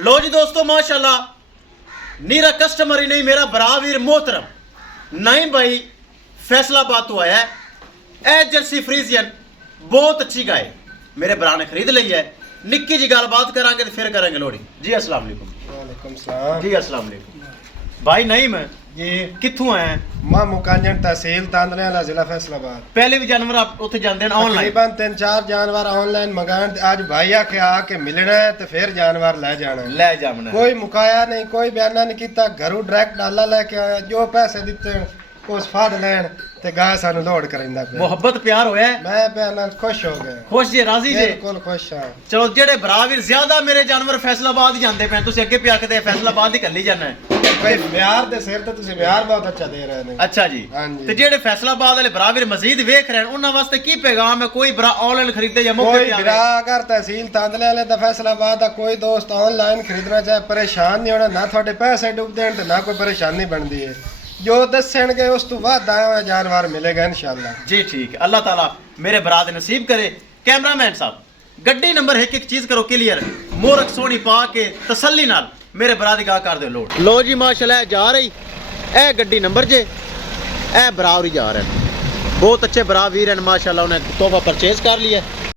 लो जी दोस्तों माशाल्लाह नीरा कस्टमर ही नहीं मेरा बरा वीर मोहतरम नहीं भाई फैसलाबाद तो आया है ए जर्सी फ्रीजियन बहुत अच्छी गाय मेरे बरा ने खरीद ली है निक्की जी गलबात करांगे तो फिर करेंगे लोड़ी जी अस्सलाम वालेकुम। वालेकुम सलाम जी अस्सलाम वालेकुम भाई नहीं मैं जी कित्थों आए हैं? मां मुकांजन तहसील तांदरेवाला जिला फैसलाबाद पहले भी जानवर आप उत्थे जांदे हैं ऑनलाइन तकरीबन 3-4 जानवर ऑनलाइन मंगान आज भाई आके आके मिलना है तो फिर जानवर ले जाना है। ले जामना कोई मुकाया नहीं कोई बयाना नहीं किया घरों डायरेक्ट डाला लेके आया जो पैसे दिते उस फाड़ लैन ते गाय सानू लोड करिंदा पे मोहब्बत प्यार होया है मैं बयाना खुश हो गया खुश जी राजी जी बिल्कुल खुश हां। चलो जेड़े भरा वीर ज्यादा मेरे जानवर फैसलाबाद ही जांदे पे तुसी अगे पे आखदे फैसलाबाद ही कल्ली जाना है भाई बिहार दे सिर ते तुसी बिहार बहुत अच्छा दे रहे ने। अच्छा जी हाँ जी। ते जेड़े फैसलाबाद वाले भरा वीर मजीद वेख रहे हैं उन्हां वास्ते की पैगाम है कोई भरा ऑनलाइन खरीदे या मौके कोई पे बिरा आवे अगर तहसील तांदलेवाले दा फैसलाबाद दा कोई दोस्त ऑनलाइन खरीदना चाहे परेशान नहीं होना ना थोड़े पैसे डूब देन ते ना कोई परेशानी बनदी है जो दसणगे उस तो बाद आया हुआ जानवर मिलेगा इंशाल्लाह जी ठीक है अल्लाह ताला मेरे भरा दे नसीब करे। कैमरामैन साहब गड्डी नंबर एक एक चीज करो क्लियर मोरक सोनी पा के तसल्ली नाल मेरे भरा दी गाह कर दो लोड लो जी माशाल्लाह जा रही ए गड्डी नंबर जे ए बरावरी जा रहे हैं बहुत अच्छे बरा वीर हैं माशाल्लाह उन्हें तोहफा परचेज कर लिया।